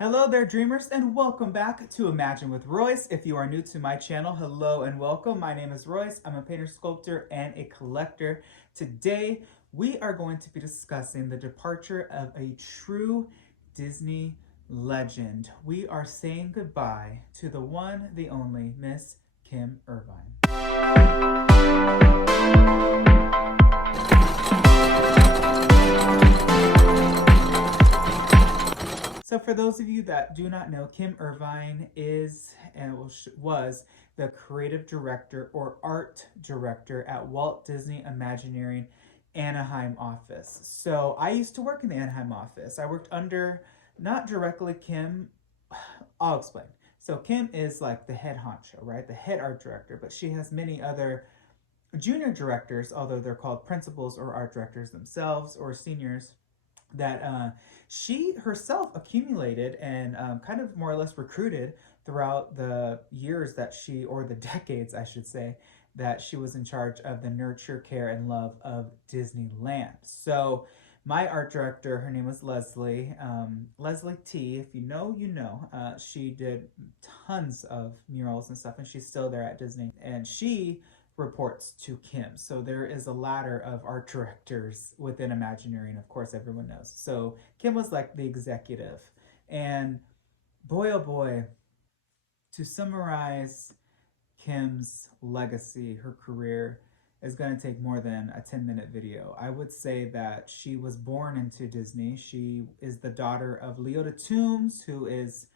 Hello there, dreamers, and welcome back to Imagine with Royce. If you are new to my channel, hello and welcome. My name is Royce. I'm a painter, sculptor, and a collector. Today, we are going to be discussing the departure of a true Disney legend. We are saying goodbye to the one, the only, Miss Kim Irvine. So for those of you that do not know, Kim Irvine is and was the creative director or art director at Walt Disney Imagineering Anaheim office. So I used to work in the Anaheim office. I worked under, not directly Kim, I'll explain. So Kim is like the head honcho, right? The head art director, but she has many other junior directors, although they're called principals or art directors themselves or seniors, that she herself accumulated and kind of more or less recruited throughout the years that she, or the decades, I should say, that she was in charge of the nurture, care, and love of Disneyland. So my art director, her name was Leslie, Leslie T. If you know, you know. She did tons of murals and stuff, and she's still there at Disney. And she reports to Kim. So there is a ladder of art directors within Imagineering, of course, everyone knows. So Kim was like the executive. And boy, oh boy, to summarize Kim's legacy, her career, is going to take more than a 10-minute video. I would say that she was born into Disney. She is the daughter of Leota Toombs, who is,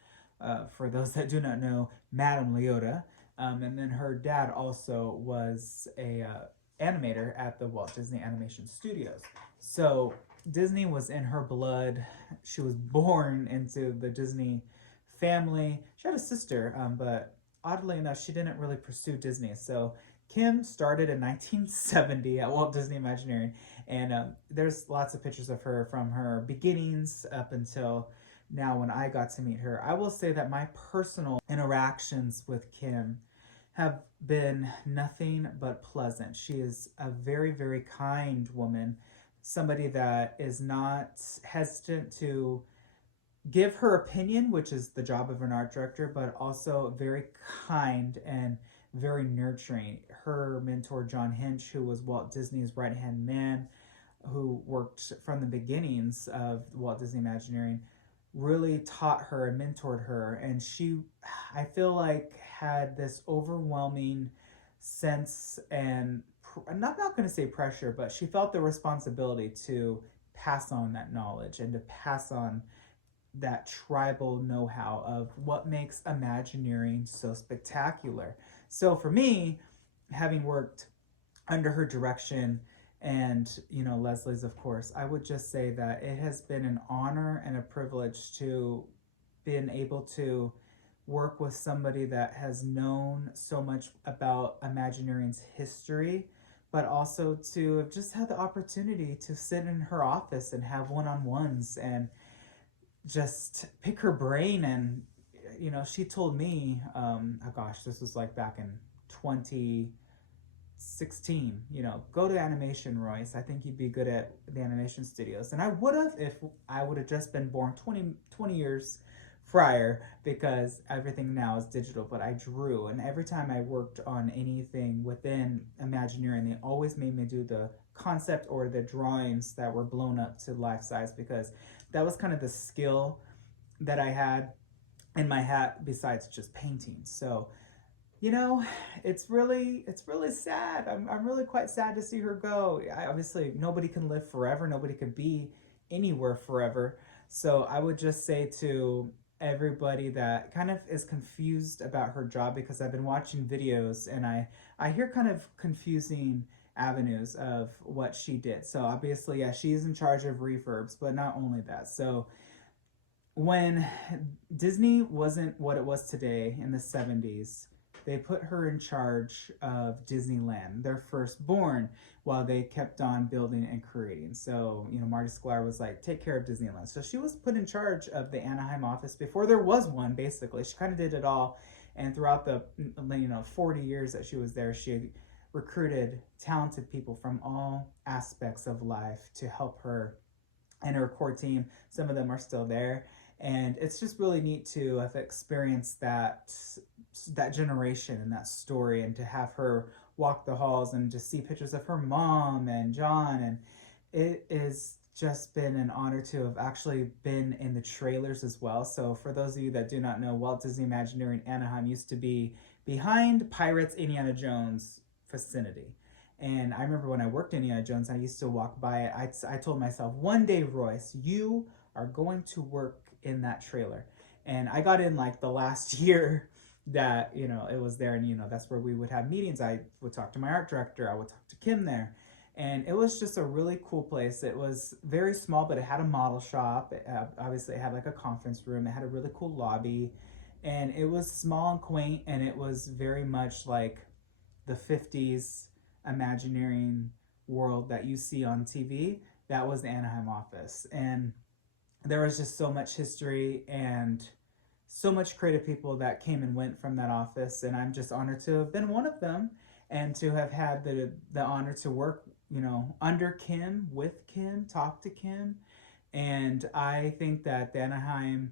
for those that do not know, Madame Leota. And then her dad also was a animator at the Walt Disney Animation Studios. So Disney was in her blood. She was born into the Disney family. She had a sister, but oddly enough, she didn't really pursue Disney. So Kim started in 1970 at Walt Disney Imagineering, and there's lots of pictures of her from her beginnings up until now when I got to meet her. I will say that my personal interactions with Kim have been nothing but pleasant. She is a very, very kind woman, somebody that is not hesitant to give her opinion, which is the job of an art director, but also very kind and very nurturing. Her mentor, John Hinch, who was Walt Disney's right-hand man, who worked from the beginnings of Walt Disney Imagineering, really taught her and mentored her. And she, I feel like, had this overwhelming sense and, I'm not going to say pressure, but she felt the responsibility to pass on that knowledge and to pass on that tribal know-how of what makes Imagineering so spectacular. So for me, having worked under her direction, and Leslie's, of course, I would just say that it has been an honor and a privilege to been able to work with somebody that has known so much about Imagineering's history, but also to have just had the opportunity to sit in her office and have one-on-ones and just pick her brain. And she told me, oh gosh, this was like back in 2016, go to animation, Royce. I think you'd be good at the animation studios. And I would have if I would have just been born 20 years prior, because everything now is digital. But I drew, and every time I worked on anything within Imagineering, they always made me do the concept or the drawings that were blown up to life size, because that was kind of the skill that I had in my hat besides just painting. So it's really sad. I'm really quite sad to see her go. Obviously, nobody can live forever. Nobody could be anywhere forever. So I would just say to everybody that kind of is confused about her job, because I've been watching videos and I hear kind of confusing avenues of what she did. So obviously, yeah, she's in charge of refurbs, but not only that. So when Disney wasn't what it was today in the 70s, they put her in charge of Disneyland, their firstborn, while they kept on building and creating. So, Marty Sklar was like, take care of Disneyland. So she was put in charge of the Anaheim office before there was one, basically. She kind of did it all. And throughout the 40 years that she was there, she recruited talented people from all aspects of life to help her and her core team. Some of them are still there. And it's just really neat to have experienced that generation and that story, and to have her walk the halls and just see pictures of her mom and John. And it is just been an honor to have actually been in the trailers as well. So for those of you that do not know, Walt Disney Imagineering Anaheim used to be behind Pirates Indiana Jones vicinity. And I remember when I worked in Indiana Jones, I used to walk by it. I told myself, one day, Royce, you are going to work in that trailer. And I got in like the last year that, it was there. And, that's where we would have meetings. I would talk to my art director. I would talk to Kim there. And it was just a really cool place. It was very small, but it had a model shop. Obviously, it had like a conference room. It had a really cool lobby. And it was small and quaint. And it was very much like the 50s Imagineering world that you see on TV. That was the Anaheim office. And there was just so much history and so much creative people that came and went from that office. And I'm just honored to have been one of them, and to have had the honor to work, under Kim, with Kim, talk to Kim. And I think that the Anaheim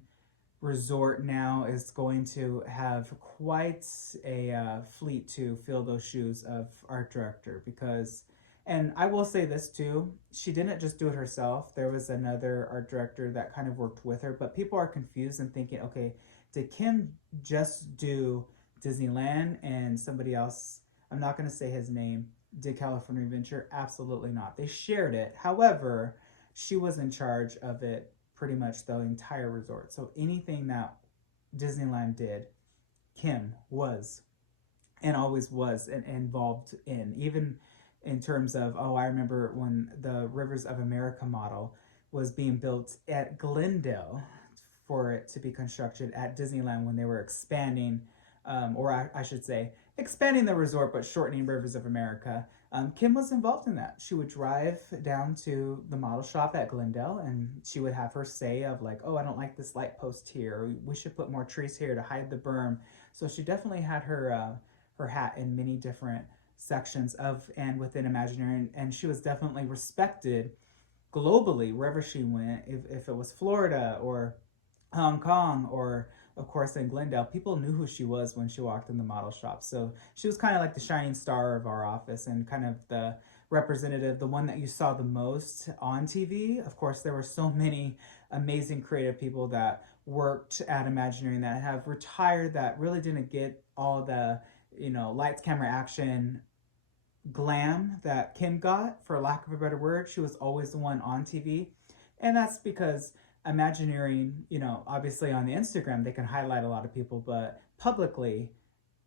resort now is going to have quite a fleet to fill those shoes of art director, because, and I will say this too, she didn't just do it herself. There was another art director that kind of worked with her, but people are confused and thinking, okay, did Kim just do Disneyland and somebody else, I'm not going to say his name, did California Adventure? Absolutely not. They shared it. However, she was in charge of it pretty much the entire resort. So anything that Disneyland did, Kim was and always was involved in. Even in terms of, I remember when the Rivers of America model was being built at Glendale for it to be constructed at Disneyland when they were expanding, or I should say, expanding the resort but shortening Rivers of America. Kim was involved in that. She would drive down to the model shop at Glendale, and she would have her say of like, I don't like this light post here, or we should put more trees here to hide the berm. So she definitely had her hat in many different sections of and within Imagineering, and she was definitely respected globally wherever she went. If it was Florida or Hong Kong, or of course in Glendale, people knew who she was when she walked in the model shop. So she was kind of like the shining star of our office, and kind of the representative, the one that you saw the most on TV. Of course, there were so many amazing creative people that worked at Imagineering that have retired, that really didn't get all the lights, camera, action glam that Kim got, for lack of a better word. She was always the one on TV. And that's because Imagineering, obviously on the Instagram, they can highlight a lot of people, but publicly,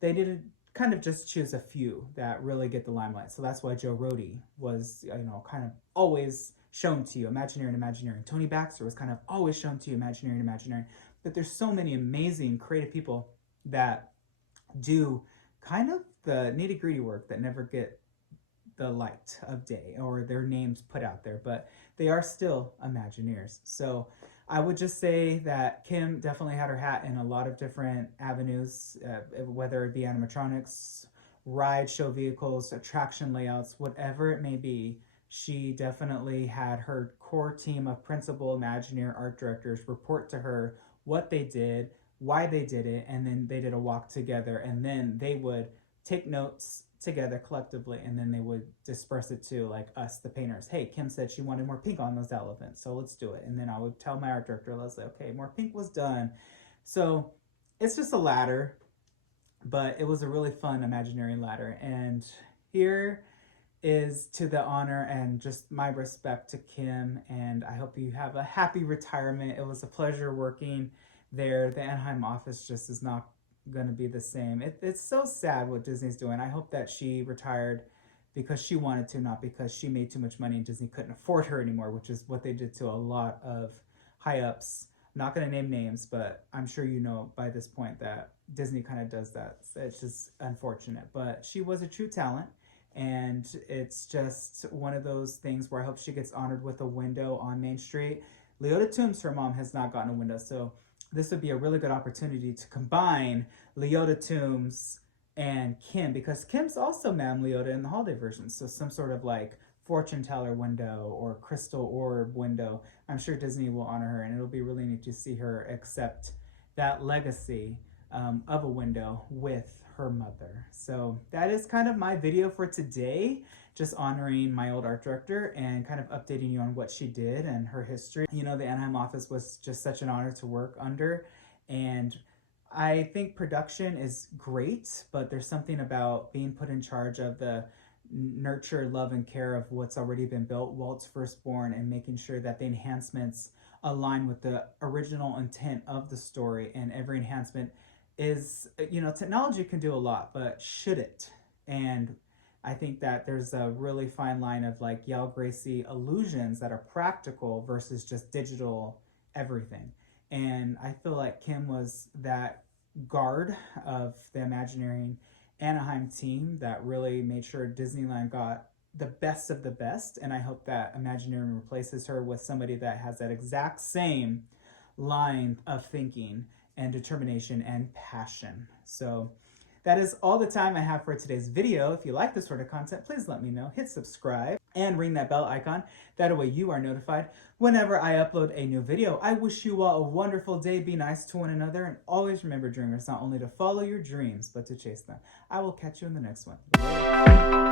they didn't kind of just choose a few that really get the limelight. So that's why Joe Rohde was, kind of always shown to you, Imagineering. Tony Baxter was kind of always shown to you, Imagineering. But there's so many amazing creative people that do kind of the nitty-gritty work that never get the light of day or their names put out there, but they are still Imagineers. So I would just say that Kim definitely had her hat in a lot of different avenues, whether it be animatronics, ride show vehicles, attraction layouts, whatever it may be. She definitely had her core team of principal Imagineer art directors report to her what they did, why they did it, and then they did a walk together, and then they would take notes together collectively, and then they would disperse it to like us, the painters. Hey, Kim said she wanted more pink on those elephants, so let's do it. And then I would tell my art director, Leslie, okay, more pink was done. So it's just a ladder, but it was a really fun Imagineering ladder. And here is to the honor and just my respect to Kim, and I hope you have a happy retirement. It was a pleasure working there. The Anaheim office just is not going to be the same. It's so sad what Disney's doing. I hope that she retired because she wanted to, not because she made too much money and Disney couldn't afford her anymore, which is what they did to a lot of high-ups. I'm not going to name names, but I'm sure you know by this point that Disney kind of does that. It's just unfortunate, but she was a true talent, and it's just one of those things where I hope she gets honored with a window on Main Street. Leota Toombs, her mom, has not gotten a window, so this would be a really good opportunity to combine Leota Toombs and Kim, because Kim's also Ma'am Leota in the holiday version. So some sort of like fortune teller window or crystal orb window. I'm sure Disney will honor her, and it'll be really neat to see her accept that legacy of a window with her mother. So that is kind of my video for today, just honoring my old art director and kind of updating you on what she did and her history. You know, the Anaheim office was just such an honor to work under, and I think production is great, but there's something about being put in charge of the nurture, love, and care of what's already been built, Walt's firstborn, and making sure that the enhancements align with the original intent of the story. And every enhancement is, you know, technology can do a lot, but should it? And I think that there's a really fine line of like Yale Gracie illusions that are practical versus just digital everything. And I feel like Kim was that guard of the Imagineering Anaheim team that really made sure Disneyland got the best of the best. And I hope that Imagineering replaces her with somebody that has that exact same line of thinking and determination and passion. So that is all the time I have for today's video. If you like this sort of content, please let me know. Hit subscribe and ring that bell icon. That way you are notified whenever I upload a new video. I wish you all a wonderful day. Be nice to one another. And always remember, dreamers, not only to follow your dreams, but to chase them. I will catch you in the next one. Bye.